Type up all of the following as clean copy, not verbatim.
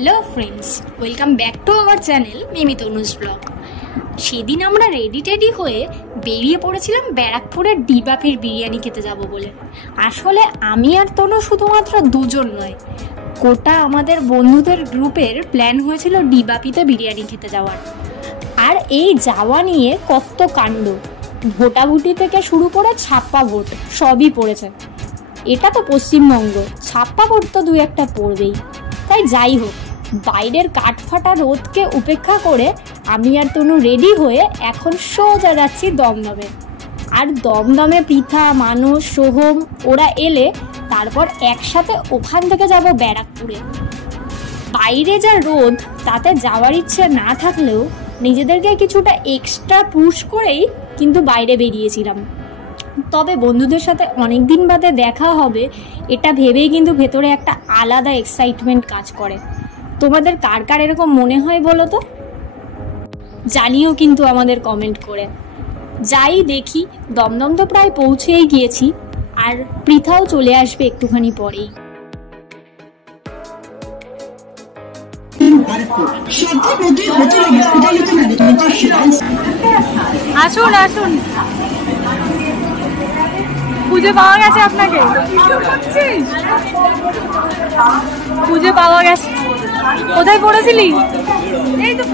Hello friends, welcome back to our channel Mimi Tanuj blog. সেদিন আমরা ready হয়ে বেরিয়ে পড়েছিলাম ব্যারাকপুরের ডিবাপির বিরিয়ানি খেতে যাব বলে। আসলে আমি আর তনু শুধুমাত্র দুজন নয়, গোটা আমাদের বন্ধুদের গ্রুপের প্ল্যান হয়েছিল ডিবাপিতে বিরিয়ানি খেতে যাওয়ার। আর এই যাওয়া নিয়ে কত কাণ্ড, ভোটাভুটি থেকে শুরু করে ছাপ্পা ভোট সবই পড়েছে। এটা তো পশ্চিমবঙ্গ, ছাপ্পা ভোট তো দু একটা পড়বেই। তাই যাই হোক, বাইরের কাঠফাটা রোদকে উপেক্ষা করে আমি আর তনু রেডি হয়ে এখন সোজা যাচ্ছি দমদমে। আর দমদমে পৃথা, মানুষ, সোহম ওরা এলে তারপর একসাথে ওখান থেকে যাব ব্যারাকপুরে। বাইরে যা রোদ, তাতে যাওয়ার ইচ্ছে না থাকলেও নিজেদেরকে কিছুটা এক্সট্রা পুশ করেই কিন্তু বাইরে বেরিয়েছিলাম। তবে বন্ধুদের সাথে অনেক দিন বাদে দেখা হবে, এটা ভেবেই কিন্তু ভেতরে একটা আলাদা এক্সাইটমেন্ট কাজ করে। তোমাদের কার কার এরকম মনে হয় বলো তো, জানিও কিন্তু আমাদের কমেন্ট করে। যাই দেখি, দমদম তো প্রায় পৌঁছেই গিয়েছি, আর পৃথাও চলে আসবে একটুখানি পরেই। আসুন আসুন, খুঁজে পাওয়া গেছে আপনাকে, খুঁজে পাওয়া গেছে। কোথায় পড়েছিলি? এই তো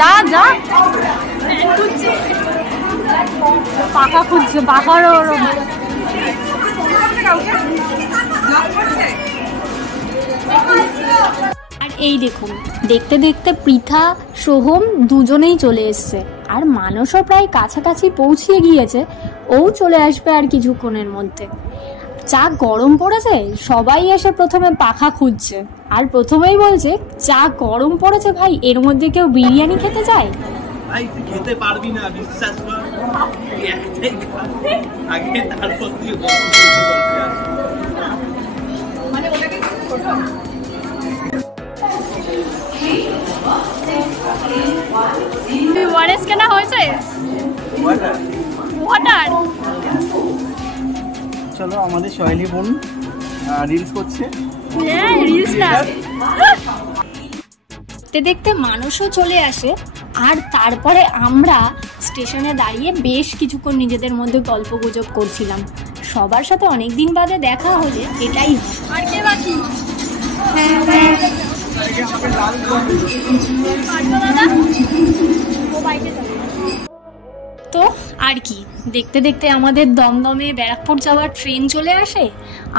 যা যা পাখা খুঁজছে, পাখার আর এই দেখুন, দেখতে দেখতে পৃথা, সোহম দুজনেই চলে এসছে, আর মানসও প্রায় কাছাকাছি পৌঁছিয়ে গিয়েছে। ও চলে আসবে আর কিছুক্ষণের মধ্যে। চা গরম পড়েছে, সবাই এসে প্রথমে পাখা খুঁজছে, আর প্রথমেই বলছে চা গরম পড়েছে ভাই, এর মধ্যে কেউ বিরিয়ানি খেতে যায়? ভাই তুই খেতে পারবি না, বিশ্বাস কর। আগে তারপর তুই ওয়ারেস কেনা হয়েছে? ওয়াটার। চলো, আমাদের সোহেলি বোন রিলস করছে। হ্যাঁ, রিলস না। দেখতে দেখতে মানুষও চলে আসে, আর তারপরে আমরা স্টেশনে দাঁড়িয়ে বেশ কিছুক্ষণ নিজেদের মধ্যে গল্প গুজব করছিলাম। সবার সাথে অনেকদিন বাদে দেখা হলে এটাই। আর কে বাকি? তো আর কি, দেখতে দেখতে আমাদের দমদমে ব্যারাকপুর যাওয়ার ট্রেন চলে আসে।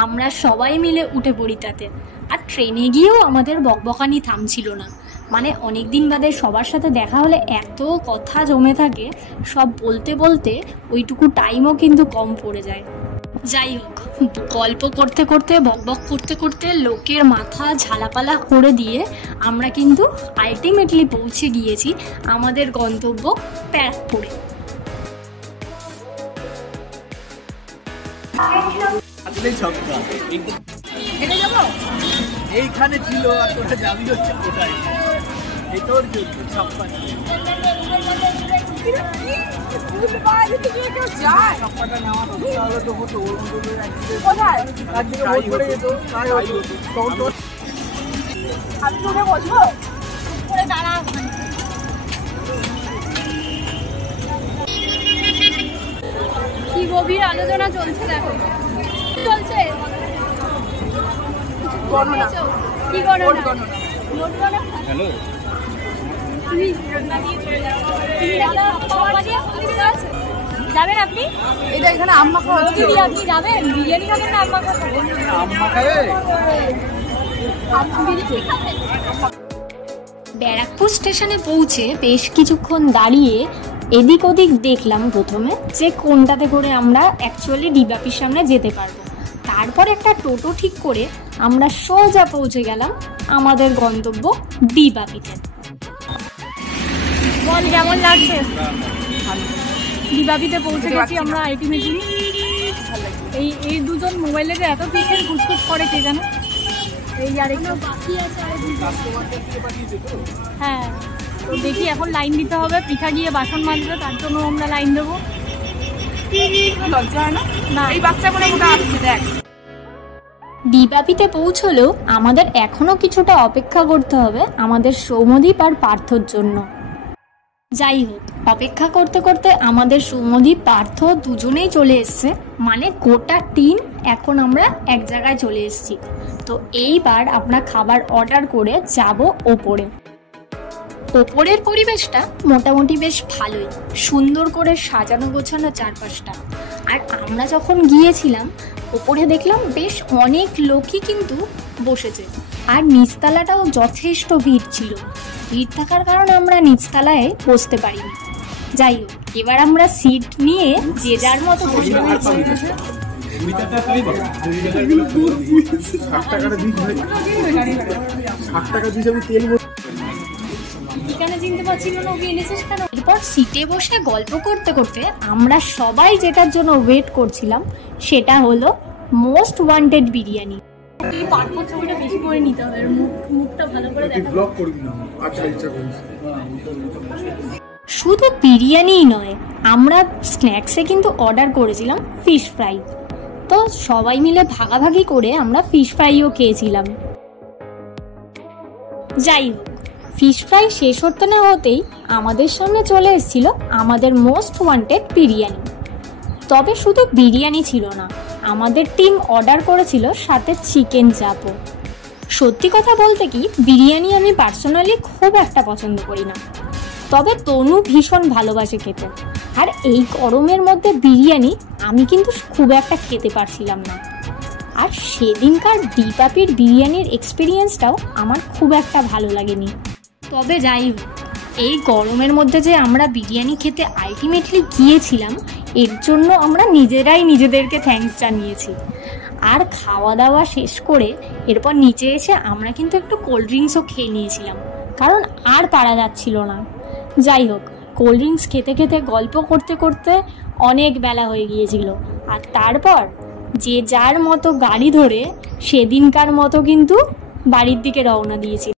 আমরা সবাই মিলে উঠে পড়ি তাতে। আর ট্রেনে গিয়েও আমাদের বকবকানি থামছিল না। মানে অনেক দিন বাদে সবার সাথে দেখা হলে এত কথা জমে থাকে, সব বলতে বলতে ওইটুকু টাইমও কিন্তু কম পড়ে যায়। যাই হোক, গল্প করতে করতে, বকবক করতে করতে লোকের মাথা ঝালাপালা করে দিয়ে আমরা কিন্তু আলটিমেটলি পৌঁছে গিয়েছি আমাদের গন্তব্য ব্যারাকপুরে। এইখানে ছিল, আর তোরা যাবি হচ্ছে কোথায়? এই তোর ছাপ্পা ছাপ্পাটা নেওয়া হলো তো হতো, ওর মধ্যে আমি তোকে বলবো করে দাঁড়া। কি গভীর আলোচনা চলছে, দেখো চলছে গণনা। কি গণনা? হ্যালো, যাবেন আপনি? এটা এখানে আম্মা খাওয়া দিদি, আপনি যাবেন? বিরিয়ানি খাবেন না আম্মা খাবেন? আম্মা খাবে। ব্যারাকপুর স্টেশনে পৌঁছে বেশ কিছুক্ষণ দাঁড়িয়ে এদিক ওদিক দেখলাম প্রথমে, যে কোনটাতে করে আমরা অ্যাকচুয়ালি ডিবাপির সামনে যেতে পারবো। তারপর একটা টোটো ঠিক করে আমরা সোজা পৌঁছে গেলাম আমাদের গন্তব্য ডিবাপিতে। বল কেমন লাগছে? ডিবাপিতে পৌঁছে গেছি আমরা আলটিমেটলি। এই দুজন মোবাইলে যে এত পিছের ঘুষঘুষ করে কে জানে। এই আরেকটা বাকি আছে, হ্যাঁ। তো দেখি, এখন লাইন দিতে হবে। পিঠা গিয়ে বাসন মাজবে, তার জন্য আমরা লাইন দেবো। লজ্জা হয় না? এই বাচ্চা করে আসছে, দেখ দ্বীপাপিতে পৌঁছলেও আমাদের এখনো কিছুটা অপেক্ষা করতে হবে আমাদের সৌম্যদীপ আর পার্থর জন্য। যাই হোক, অপেক্ষা করতে করতে আমাদের সৌম্যদীপ পার্থ দুজনেই চলে এসছে, মানে গোটা টিম এখন আমরা এক জায়গায় চলে এসেছি। তো এইবার আমরা খাবার অর্ডার করে যাব ওপরে। ওপরের পরিবেশটা মোটামুটি বেশ ভালোই, সুন্দর করে সাজানো গোছানো চারপাশটা। আর আমরা যখন গিয়েছিলাম ওপরে দেখলাম বেশ অনেক লোকই কিন্তু বসেছে, আর নিচতলাটাও যথেষ্ট ভিড় ছিল। ভিড় থাকার কারণে আমরা নিচতলায় বসতে পারিনি। যাই হোক, এবার আমরা সিট নিয়ে যে যার মতো বসে এখানে চিনতে পারছি না, এরপর সিটে বসে গল্প করতে করতে আমরা সবাই যেটার জন্য ওয়েট করছিলাম সেটা হলো মোস্ট ওয়ান্টেড বিরিয়ানি। ছবিটা বেশি করে নিতে হবে, মুখটা ভালো করে শুধু বিরিয়ানিই নয়, আমরা স্ন্যাক্সে কিন্তু অর্ডার করেছিলাম ফিশ ফ্রাই। তো সবাই মিলে ভাগাভাগি করে আমরা ফিশ ফ্রাইও খেয়েছিলাম। যাই হোক, ফিশ ফ্রাই শেষ হতে না হতেই আমাদের সামনে চলে এসেছিল আমাদের মোস্ট ওয়ান্টেড বিরিয়ানি। তবে শুধু বিরিয়ানি ছিল না, আমাদের টিম অর্ডার করেছিল সাথে চিকেন চাপও। সত্যি কথা বলতে কি, বিরিয়ানি আমি পার্সোনালি খুব একটা পছন্দ করি না, তবে তনু ভীষণ ভালোবাসে খেতে। আর এই গরমের মধ্যে বিরিয়ানি আমি কিন্তু খুব একটা খেতে পারছিলাম না। আর সেদিনকার দ্বীপাপির বিরিয়ানির এক্সপিরিয়েন্সটাও আমার খুব একটা ভালো লাগেনি। তবে যাই হোক, এই গরমের মধ্যে যে আমরা বিরিয়ানি খেতে আলটিমেটলি গিয়েছিলাম, এর জন্য আমরা নিজেরাই নিজেদেরকে থ্যাঙ্কস জানিয়েছি। আর খাওয়া দাওয়া শেষ করে এরপর নিচে এসে আমরা কিন্তু একটু কোল্ড ড্রিঙ্কসও খেয়ে নিয়েছিলাম, কারণ আর পারা যাচ্ছিল না। যাই হোক, কোল্ড ড্রিঙ্কস খেতে খেতে গল্প করতে করতে অনেক বেলা হয়ে গিয়েছিল। আর তারপর যে যার মতো গাড়ি ধরে সেদিনকার মতো কিন্তু বাড়ির দিকে রওনা দিয়েছি।